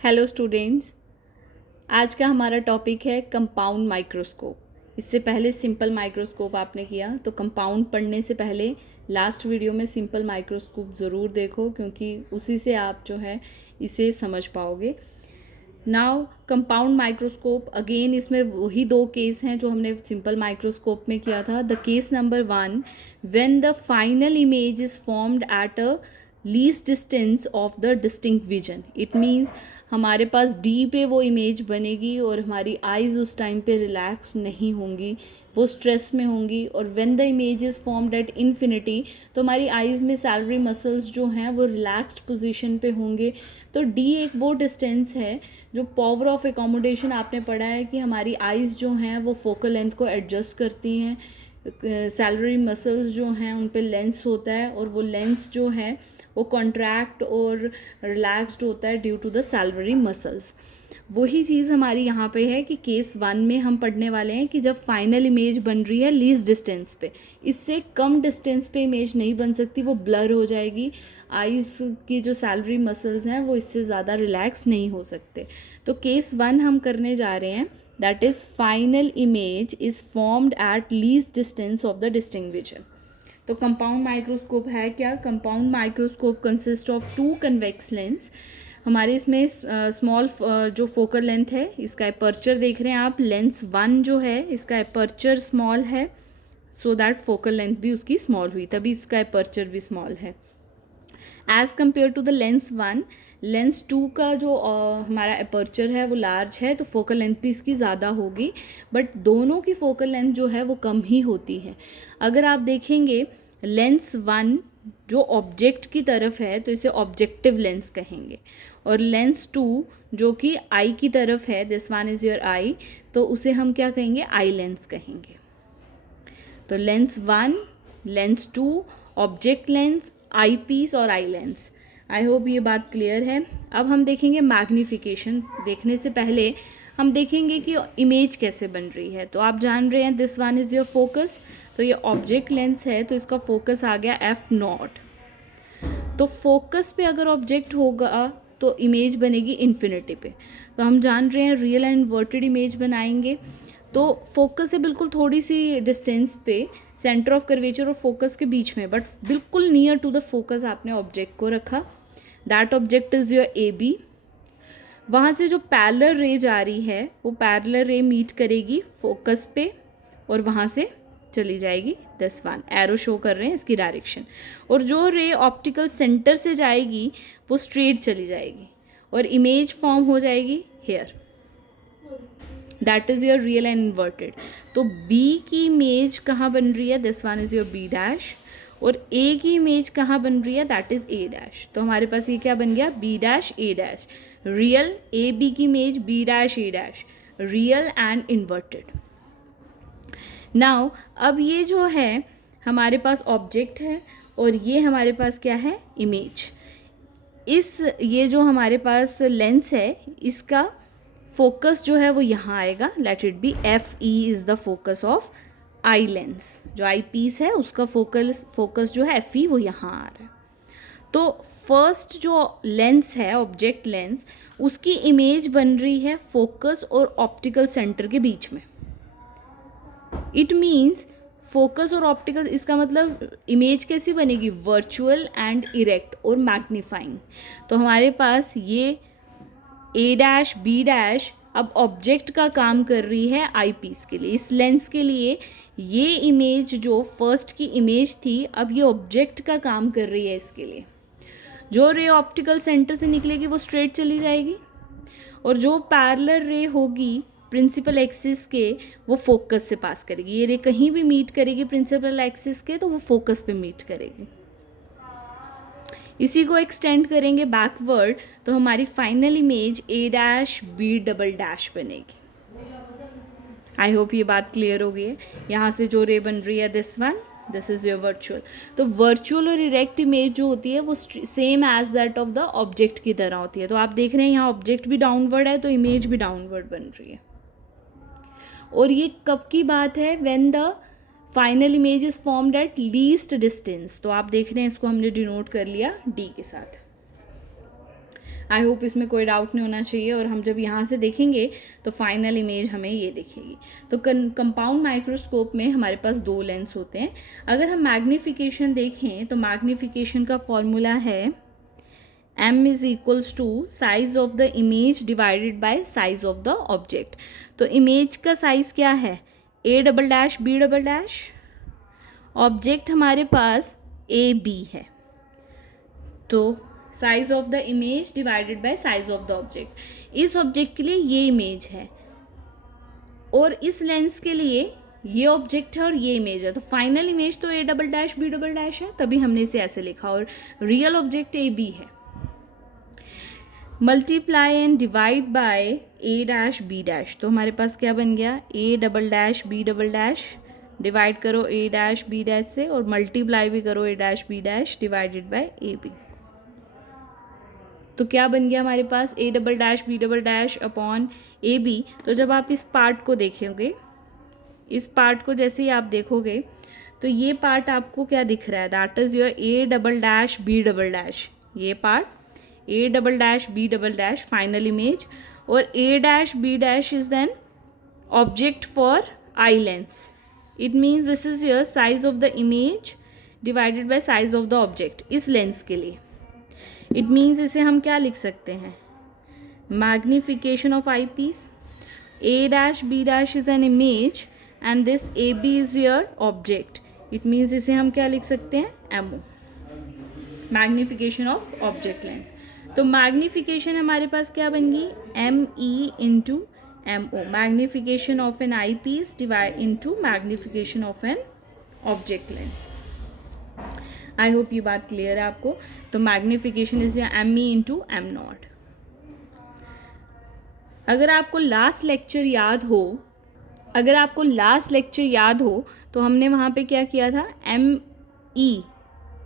Hello students, आज का हमारा टॉपिक है कंपाउंड माइक्रोस्कोप। इससे पहले सिंपल माइक्रोस्कोप आपने किया, तो कंपाउंड पढ़ने से पहले लास्ट वीडियो में सिंपल माइक्रोस्कोप ज़रूर देखो, क्योंकि उसी से आप जो है इसे समझ पाओगे। नाउ कंपाउंड माइक्रोस्कोप अगेन, इसमें वही दो केस हैं जो हमने सिंपल माइक्रोस्कोप में किया था। The case number 1, when the final image is formed at a least distance of the distinct vision. It means हमारे पास डी पे वो इमेज बनेगी और हमारी आइज़ उस टाइम पे रिलैक्स नहीं होंगी, वो स्ट्रेस में होंगी। और when the image is formed at infinity, तो हमारी आइज़ में सैलरी मसल्स जो हैं वो रिलैक्स्ड पोजीशन पे होंगे। तो डी एक वो डिस्टेंस है जो पावर ऑफ एकोमोडेशन आपने पढ़ा है कि हमारी आइज़ जो हैं वो फोकल लेंथ को एडजस्ट करती हैं। सैलरी मसल्स जो हैं उन पे लेंस होता है और वो लेंस जो है वो कॉन्ट्रैक्ट और रिलैक्स्ड होता है due to the ciliary muscles. वही चीज़ हमारी यहाँ पे है कि केस 1 में हम पढ़ने वाले हैं कि जब फाइनल इमेज बन रही है लीस्ट डिस्टेंस पे, इससे कम डिस्टेंस पे इमेज नहीं बन सकती, वो ब्लर हो जाएगी। आइज़ की जो सैलरी मसल्स हैं वो इससे ज़्यादा रिलैक्स नहीं हो सकते। तो केस 1 हम करने जा रहे हैं, that is final image is formed at least distance of the distinct vision. तो कंपाउंड माइक्रोस्कोप है क्या? Compound microscope consist of 2 convex lens. हमारे इसमें स्मॉल जो फोकल लेंथ है, इसका एपर्चर देख रहे हैं आप, लेंस 1 जो है इसका एपर्चर स्मॉल है, सो दैट फोकल लेंथ भी उसकी स्मॉल हुई, तभी इसका एपर्चर भी स्मॉल है। As compare to the lens 1, lens 2 का जो हमारा एपर्चर है वो लार्ज है, तो फोकल लेंथ भी इसकी ज़्यादा होगी, बट दोनों की फोकल लेंथ जो है वो कम ही होती है। अगर आप देखेंगे लेंस 1 जो ऑब्जेक्ट की तरफ है तो इसे ऑब्जेक्टिव लेंस कहेंगे, और लेंस 2 जो कि आई की तरफ है, दिस वन इज़ योर आई, तो उसे हम क्या कहेंगे? आई लेंस कहेंगे। तो लेंस 1, लेंस 2, ऑब्जेक्ट लेंस, आई पीस और आई लेंस। आई होप ये बात क्लियर है। अब हम देखेंगे मैग्नीफिकेशन। देखने से पहले हम देखेंगे कि इमेज कैसे बन रही है। तो आप जान रहे हैं this one is your focus, तो ये ऑब्जेक्ट लेंस है तो इसका फोकस आ गया f0। तो फोकस पे अगर ऑब्जेक्ट होगा तो इमेज बनेगी इन्फिनिटी पे। तो हम जान रहे हैं रियल एंड इन्वर्टेड इमेज बनाएंगे, तो फोकस से बिल्कुल थोड़ी सी डिस्टेंस पे, सेंटर ऑफ कर्वेचर और फोकस के बीच में, बट बिल्कुल नियर टू द फोकस आपने ऑब्जेक्ट को रखा। That object is your A B. वहाँ से जो पैरेलल रे जा रही है वो पैरेलल रे मीट करेगी फोकस पे और वहाँ से चली जाएगी, दिस वन एरो शो कर रहे हैं इसकी डायरेक्शन। और जो रे ऑप्टिकल सेंटर से जाएगी वो स्ट्रेट चली जाएगी और इमेज फॉर्म हो जाएगी here. That is your real and inverted. तो बी की इमेज कहाँ बन रही है? This one is your B dash. और ए की इमेज कहाँ बन रही है? That is A dash. तो हमारे पास ये क्या बन गया? B dash A dash. Real A B की image B dash A dash, real and inverted. Now अब ये जो है हमारे पास ऑब्जेक्ट है और ये हमारे पास क्या है? इमेज। ये जो हमारे पास लेंस है इसका फोकस जो है वो यहाँ आएगा, let it be F E is the focus of eye lens. जो आई पीस है उसका फोकस जो है एफ ई वो यहाँ आ रहा है। तो फर्स्ट जो लेंस है ऑब्जेक्ट लेंस, उसकी इमेज बन रही है फोकस और ऑप्टिकल सेंटर के बीच में। इट मीन्स फोकस और ऑप्टिकल, इसका मतलब इमेज कैसी बनेगी? वर्चुअल एंड इरेक्ट और मैग्नीफाइंग। तो हमारे पास ये ए डैश बी डैश अब ऑब्जेक्ट का काम कर रही है आई पीस के लिए। इस लेंस के लिए ये इमेज जो फर्स्ट की इमेज थी, अब ये ऑब्जेक्ट का काम कर रही है इसके लिए। जो रे ऑप्टिकल सेंटर से निकलेगी वो स्ट्रेट चली जाएगी, और जो पैरेलल रे होगी प्रिंसिपल एक्सिस के वो फोकस से पास करेगी। ये रे कहीं भी मीट करेगी प्रिंसिपल एक्सिस के तो वो फोकस पे मीट करेगी। इसी को एक्सटेंड करेंगे बैकवर्ड तो हमारी final image A dash B double dash बनेगी। आई होप ये बात क्लियर हो गई है। यहाँ से जो रे बन रही है this one, this is your virtual. तो वर्चुअल और इरेक्ट इमेज जो होती है वो same as that of the object की तरह होती है। तो आप देख रहे हैं यहाँ ऑब्जेक्ट भी डाउनवर्ड है तो इमेज भी डाउनवर्ड बन रही है। और ये कब की बात है? When the final image is formed at least distance. तो आप देख रहे हैं इसको हमने डिनोट कर लिया डी के साथ। आई होप इसमें कोई डाउट नहीं होना चाहिए, और हम जब यहाँ से देखेंगे तो फाइनल इमेज हमें ये दिखेगी। तो कंपाउंड माइक्रोस्कोप में हमारे पास 2 लेंस होते हैं। अगर हम मैग्नीफिकेशन देखें तो मैग्नीफिकेशन का फॉर्मूला है m is equals to size of the image divided by size of the object. तो इमेज का साइज क्या है, a''b'', ऑब्जेक्ट हमारे पास AB है, तो size of the image divided by size of the object. इस ऑब्जेक्ट के लिए ये इमेज है और इस लेंस के लिए ये ऑब्जेक्ट है और ये इमेज है, तो फाइनल इमेज तो a''b' है, तभी हमने इसे ऐसे लिखा, और रियल ऑब्जेक्ट AB है। Multiply and divide by a''b', तो हमारे पास क्या बन गया, a''b'' डिवाइड करो a''b' से, और मल्टीप्लाई भी करो a''b' डिवाइडेड बाय AB। तो क्या बन गया हमारे पास, a''b'' अपॉन AB। तो जब आप इस पार्ट को देखोगे, इस पार्ट को जैसे ही आप देखोगे तो ये पार्ट आपको क्या दिख रहा है, दैट इज योर a''b'', ये पार्ट a''b'' फाइनल इमेज, और a''b' is then object for eye lens. It means this is your size of the image divided by size of the object इस lens के लिए। It means इसे हम क्या लिख सकते हैं, magnification of eyepiece, a''b' is an image and this AB is your object. It means इसे हम क्या लिख सकते हैं, MO, magnification of object lens. तो मैग्नीफिकेशन हमारे पास क्या बन गई, ME into MO, magnification of an eyepiece divide into magnification of an object lens. I hope ये बात क्लियर है आपको। तो magnification is your ME into M0। अगर आपको लास्ट लेक्चर याद हो, तो हमने वहाँ पे क्या किया था, ME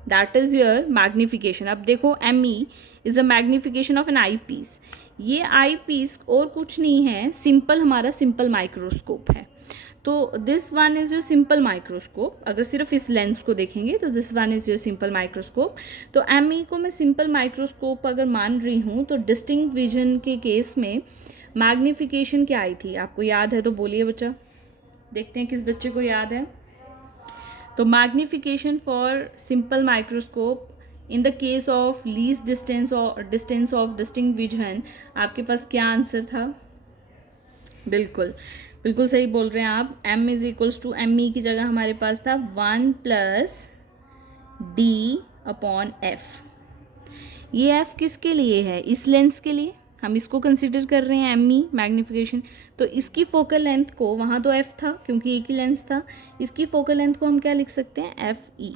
that is your magnification. अब देखो ME is a magnification of an eyepiece. ये आई पीस और कुछ नहीं है, हमारा सिंपल माइक्रोस्कोप है। तो this one is your simple microscope. अगर सिर्फ इस लेंस को देखेंगे तो this one is your simple microscope. तो ME को मैं सिंपल माइक्रोस्कोप अगर मान रही हूँ, तो डिस्टिंक्ट विजन के केस में मैग्नीफिकेशन क्या आई थी, आपको याद है तो बोलिए बच्चा, देखते हैं किस बच्चे को याद है। तो magnification for simple microscope in the case of least distance of distinct vision, आपके पास क्या आंसर था, बिल्कुल सही बोल रहे हैं आप। M is equals to ME की जगह हमारे पास था 1 + D/F। ये F किसके लिए है, इस लेंस के लिए, हम इसको कंसिडर कर रहे हैं ME मैग्नीफिकेशन। तो इसकी फोकल लेंथ को, वहाँ तो F था क्योंकि एक ही लेंस था, इसकी फोकल लेंथ को हम क्या लिख सकते हैं, FE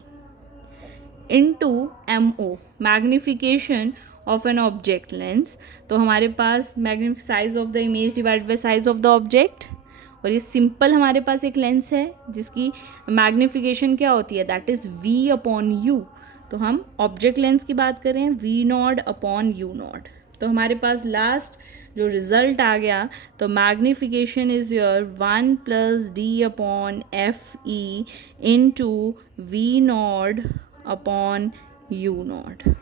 into MO, magnification of an object lens. तो हमारे पास size of the image divide by size of the object, और ये सिंपल हमारे पास एक लेंस है जिसकी मैग्नीफिकेशन क्या होती है, दैट इज़ V/U। तो हम ऑब्जेक्ट लेंस की बात कर रहे हैं, V0/U0। तो हमारे पास लास्ट जो रिजल्ट आ गया, तो magnification is your 1 + D/FE into V0/U0।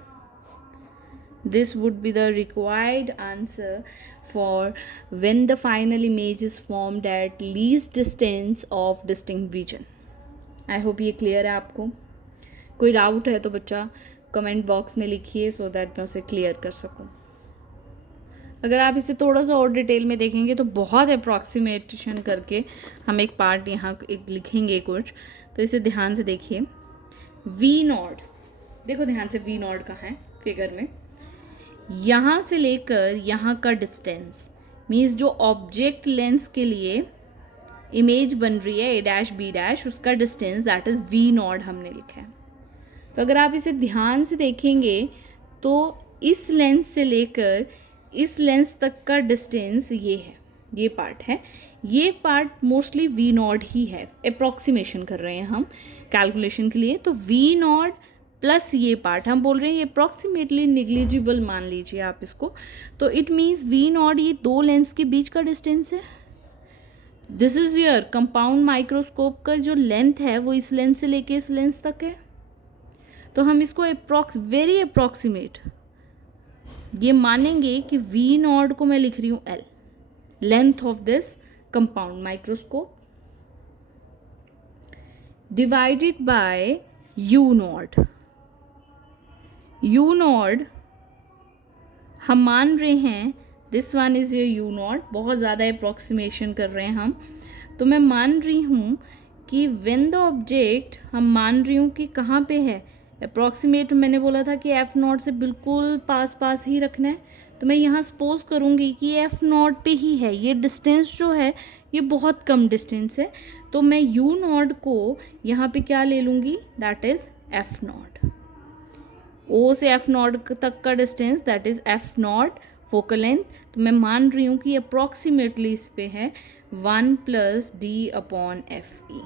This would be the required answer for when the final image is formed at least distance of distinct vision. I hope ये clear है आपको। कोई doubt है तो बच्चा कमेंट बॉक्स में लिखिए, so that मैं उसे क्लियर कर सकूँ। अगर आप इसे थोड़ा सा और डिटेल में देखेंगे तो बहुत अप्रॉक्सीमेशन करके हम एक पार्ट यहाँ एक लिखेंगे कुछ, तो इसे ध्यान से देखिए। V0, देखो ध्यान से, V0 कहाँ है फिगर में, यहाँ से लेकर यहाँ का डिस्टेंस मीन्स जो ऑब्जेक्ट लेंस के लिए इमेज बन रही है A'/B', उसका डिस्टेंस दैट इज़ V0 हमने लिखा है। तो अगर आप इसे ध्यान से देखेंगे तो इस लेंस से लेकर इस लेंस तक का डिस्टेंस ये है, ये पार्ट है, ये पार्ट मोस्टली V0 ही है। अप्रॉक्सीमेशन कर रहे हैं हम कैलकुलेशन के लिए, तो V0 प्लस ये पार्ट हम बोल रहे हैं ये अप्रॉक्सीमेटली निग्लिजिबल मान लीजिए आप इसको। तो इट मीन्स V0 ये दो लेंस के बीच का डिस्टेंस है। This is your compound microscope का जो लेंथ है वो इस लेंस से लेके इस लेंस तक है। तो हम इसको वेरी अप्रॉक्सीमेट ये मानेंगे कि वी नॉट को मैं लिख रही हूँ L, length of this compound microscope, divided by you not. You not हम मान रहे हैं this one is your you not, बहुत ज़्यादा अप्रॉक्सीमेशन कर रहे हैं हम, तो मैं मान रही हूँ कि व्हेन द ऑब्जेक्ट, हम मान रही हूँ कि कहाँ पे है, अप्रॉक्सीमेट मैंने बोला था कि एफ नॉट से बिल्कुल पास पास ही रखना है, तो मैं यहाँ सपोज करूँगी कि एफ नॉट पे ही है, ये डिस्टेंस जो है ये बहुत कम डिस्टेंस है, तो मैं यू नॉट को यहाँ पे क्या ले लूँगी, दैट इज़ एफ नॉट। ओ से एफ नॉट तक का distance that is F not focal length, तो मैं मान रही हूँ कि अप्रॉक्सीमेटली इस पे है 1 + d/Fe।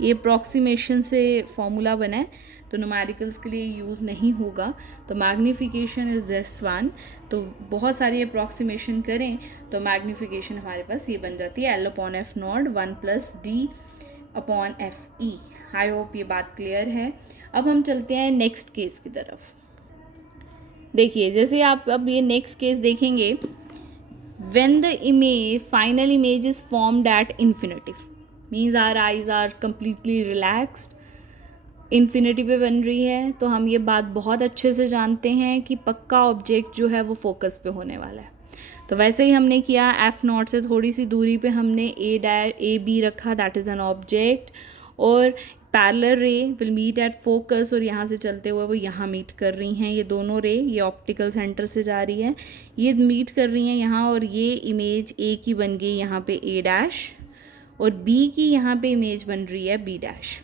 ये अप्रॉक्सीमेशन से फॉर्मूला बना है, तो न्यूमेरिकल्स के लिए यूज़ नहीं होगा, तो मैग्नीफिकेशन इज़ दिस वन, तो बहुत सारी अप्रॉक्सीमेशन करें तो मैग्नीफिकेशन हमारे पास ये बन जाती है L/F0 1 + d/Fe। आई होप ये बात क्लियर है। अब हम चलते हैं नेक्स्ट केस की तरफ। देखिए जैसे आप अब ये नेक्स्ट केस देखेंगे, when the image final image is formed at infinity means our eyes are completely relaxed, infinity पे बन रही है, तो हम ये बात बहुत अच्छे से जानते हैं कि पक्का ऑब्जेक्ट जो है वो फोकस पे होने वाला है। तो वैसे ही हमने किया, एफ नॉट से थोड़ी सी दूरी पे हमने ए बी रखा, दैट इज़ एन ऑब्जेक्ट, और parallel ray will meet at focus, और यहाँ से चलते हुए वो यहाँ मीट कर रही हैं, ये दोनों रे, ये ऑप्टिकल सेंटर से जा रही है, ये मीट कर रही हैं यहाँ, और ये इमेज ए की बन गई यहाँ पे ए डैश, और बी की यहाँ पे इमेज बन रही है बी डैश।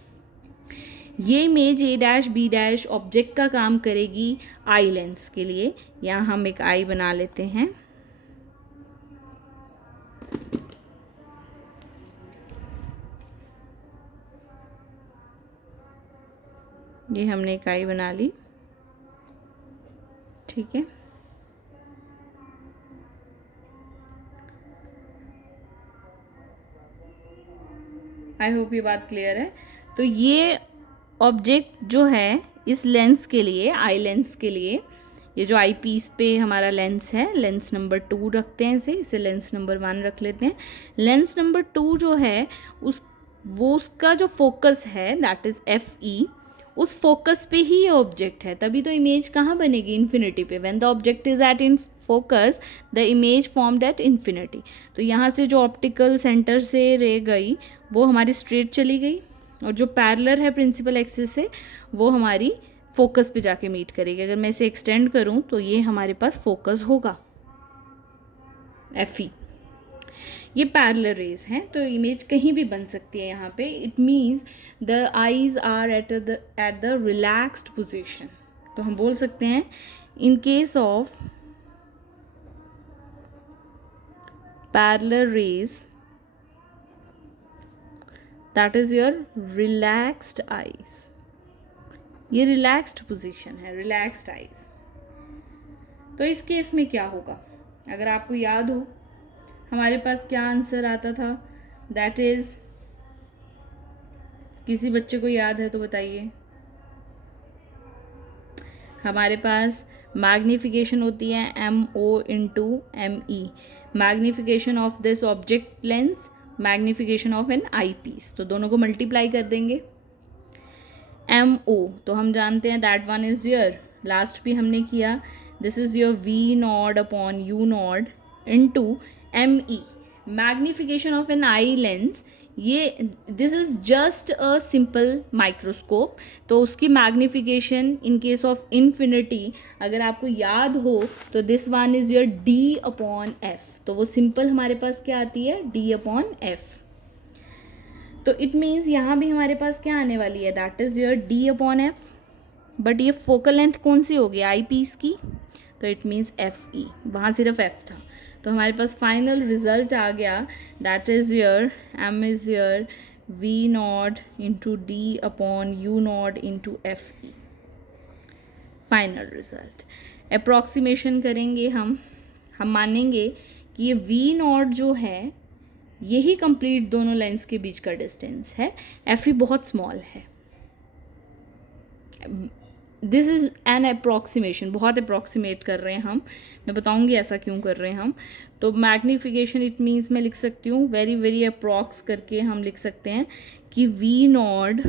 ये image A dash B dash object का काम करेगी आई लेंस के लिए। यहाँ हम एक आई बना लेते हैं, ये हमने एक आई बना ली, ठीक है। आई होप ये बात क्लियर है। तो ये ऑब्जेक्ट जो है इस लेंस के लिए, आई लेंस के लिए, ये जो आई पीस पे हमारा लेंस है, लेंस नंबर 2 रखते हैं इसे लेंस नंबर 1 रख लेते हैं। लेंस नंबर 2 जो है उसका जो फोकस है दैट इज़ Fe, उस फोकस पे ही ये ऑब्जेक्ट है, तभी तो इमेज कहाँ बनेगी, इन्फिनिटी पे। When the object is at in focus the image formed at infinity. तो यहाँ से जो ऑप्टिकल सेंटर से रे गई वो हमारी स्ट्रेट चली गई, और जो पैरेलल है प्रिंसिपल एक्सिस से वो हमारी फोकस पे जाके मीट करेगी। अगर मैं इसे एक्सटेंड करूँ तो ये हमारे पास फोकस होगा Fe। ये पैरेलल रेज हैं, तो इमेज कहीं भी बन सकती है यहाँ पे। It means the eyes are at the relaxed position. तो हम बोल सकते हैं in case of parallel rays that is your relaxed eyes. ये रिलैक्स्ड पोजीशन है, रिलैक्स्ड आईज। तो इस केस में क्या होगा, अगर आपको याद हो हमारे पास क्या आंसर आता था, दैट इज, किसी बच्चे को याद है तो बताइए। हमारे पास मैग्नीफिकेशन होती है MO × ME, magnification of this object lens, magnification of an eyepiece, तो दोनों को मल्टीप्लाई कर देंगे। MO तो हम जानते हैं that one is your, last भी हमने किया, this is your V0/U0 × ME, magnification of an eye lens. ये this is just a simple microscope, तो उसकी magnification in case of infinity अगर आपको याद हो तो this one is your D/F, तो वो सिंपल हमारे पास क्या आती है, D/F। तो इट मीन्स यहाँ भी हमारे पास क्या आने वाली है, that is your D/F, but ये फोकल लेंथ कौन सी होगी, आई पीस की, तो इट मीन्स Fe, वहाँ सिर्फ F था। तो हमारे पास फाइनल रिजल्ट आ गया, that is your M is your V0 × D/U0 × Fe। Final result approximation करेंगे हम मानेंगे कि ये V0 जो है यही कंप्लीट दोनों लेंस के बीच का डिस्टेंस है, Fe बहुत स्मॉल है। दिस इज़ एन अप्रॉक्सीमेशन, बहुत अप्रॉक्सीमेट कर रहे हैं हम, मैं बताऊंगी ऐसा क्यों कर रहे हैं हम। तो मैग्नीफिकेशन इट मीन्स मैं लिख सकती हूँ वेरी वेरी अप्रॉक्स करके हम लिख सकते हैं कि वी नॉड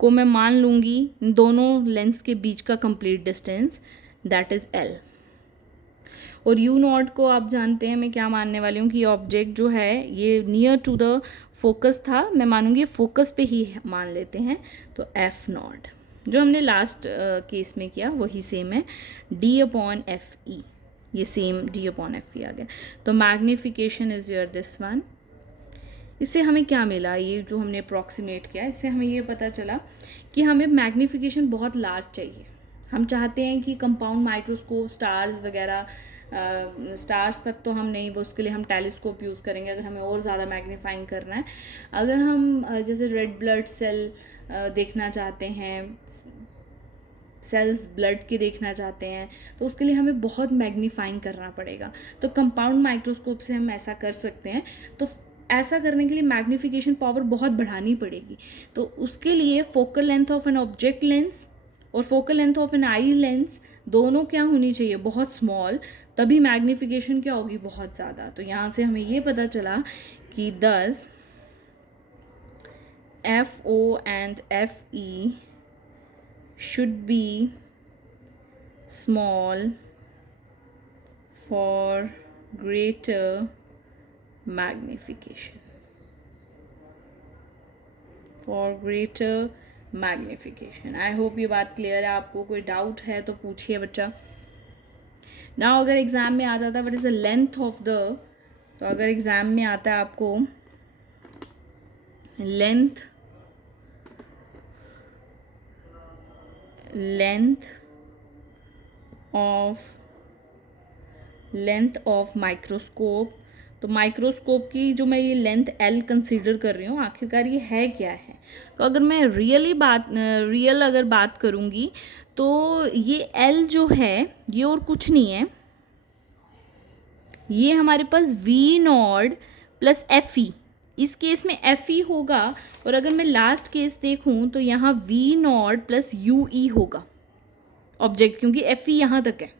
को मैं मान लूँगी इन दोनों लेंस के बीच का complete distance, that is L. और यू नॉट को आप जानते हैं मैं क्या मानने वाली हूँ कि ऑब्जेक्ट जो है ये नियर टू द फोकस था, मैं मानूंगी फोकस पे ही मान लेते हैं, तो एफ नॉट जो हमने लास्ट केस में किया वही सेम है, डी अपॉन एफ ई, ये same D upon F E आ गया। तो magnification is your this one. इससे हमें क्या मिला, ये जो हमने अप्रॉक्सीमेट किया इससे हमें ये पता चला कि हमें मैग्नीफिकेशन बहुत लार्ज चाहिए। हम चाहते हैं कि कंपाउंड माइक्रोस्कोप स्टार्स वगैरह, स्टार्स तक तो हम नहीं, वो उसके लिए हम टेलीस्कोप यूज़ करेंगे अगर हमें और ज़्यादा मैग्नीफाइंग करना है। अगर हम जैसे रेड ब्लड सेल देखना चाहते हैं, सेल्स ब्लड के देखना चाहते हैं, तो उसके लिए हमें बहुत मैग्नीफाइंग करना पड़ेगा। तो कंपाउंड माइक्रोस्कोप से हम ऐसा कर सकते हैं। तो ऐसा करने के लिए मैग्नीफिकेशन पावर बहुत बढ़ानी पड़ेगी। तो उसके लिए focal length of an object lens और focal length of an eye lens दोनों क्या होनी चाहिए, बहुत स्मॉल, तभी मैग्नीफिकेशन क्या होगी, बहुत ज़्यादा। तो यहाँ से हमें ये पता चला कि दस F O and F E should be small for greater magnification. For greater magnification. I hope ये बात क्लियर है आपको। कोई डाउट है तो पूछिए बच्चा। ना अगर एग्ज़ाम में आ जाता है what is the length of the, तो अगर एग्ज़ाम में आता है आपको लेंथ ऑफ माइक्रोस्कोप, तो माइक्रोस्कोप की जो मैं ये लेंथ एल कंसीडर कर रही हूँ, आखिरकार ये है क्या है। तो अगर मैं रियल अगर बात करूँगी तो ये एल जो है ये और कुछ नहीं है, ये हमारे पास V not plus F E, इस केस में एफ ई होगा। और अगर मैं लास्ट केस देखूं तो यहाँ V not plus U E होगा ऑब्जेक्ट, क्योंकि एफ ई यहाँ तक है,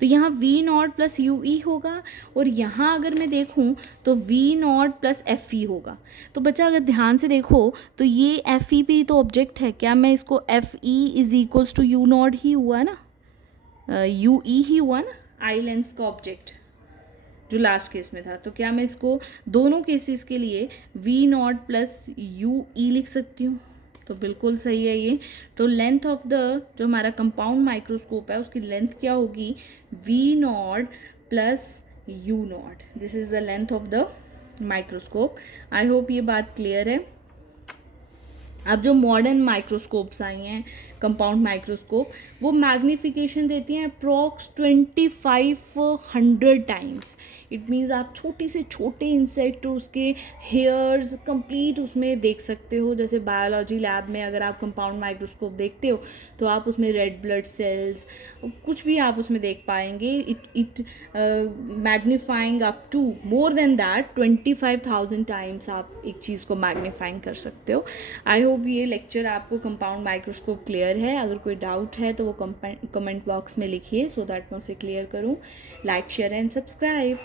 तो यहाँ V not plus U E होगा। और यहाँ अगर मैं देखूँ तो V not plus F E होगा। तो बच्चा अगर ध्यान से देखो तो ये एफ ई भी तो ऑब्जेक्ट है, क्या मैं इसको F E is equals to U not ही हुआ ना, यू ई ही हुआ ना, आई लेंस का ऑब्जेक्ट जो लास्ट केस में था। तो क्या मैं इसको दोनों केसेस के लिए V not plus U E लिख सकती हूँ, तो बिल्कुल सही है ये। तो लेंथ ऑफ द जो हमारा कंपाउंड माइक्रोस्कोप है उसकी लेंथ क्या होगी, V not plus U not, this is the length of the microscope. I hope ये बात क्लियर है। अब जो मॉडर्न माइक्रोस्कोप्स आई हैं, कंपाउंड माइक्रोस्कोप, वो मैग्नीफिकेशन देती हैं अप्रॉक्स 2500 टाइम्स। इट मीन्स आप छोटे से छोटे इंसेक्ट और उसके हेयर्स कंप्लीट उसमें देख सकते हो। जैसे बायोलॉजी लैब में अगर आप कंपाउंड माइक्रोस्कोप देखते हो तो आप उसमें रेड ब्लड सेल्स कुछ भी आप उसमें देख पाएंगे। It magnifying up to more than that 25,000 times आप एक चीज़ को मैग्नीफाइंग कर सकते हो। आई होप ये लेक्चर आपको कंपाउंड माइक्रोस्कोप क्लियर है। अगर कोई डाउट है तो वो कमेंट बॉक्स में लिखिए, सो दैट मैं उसे क्लियर करूँ। Like share and subscribe.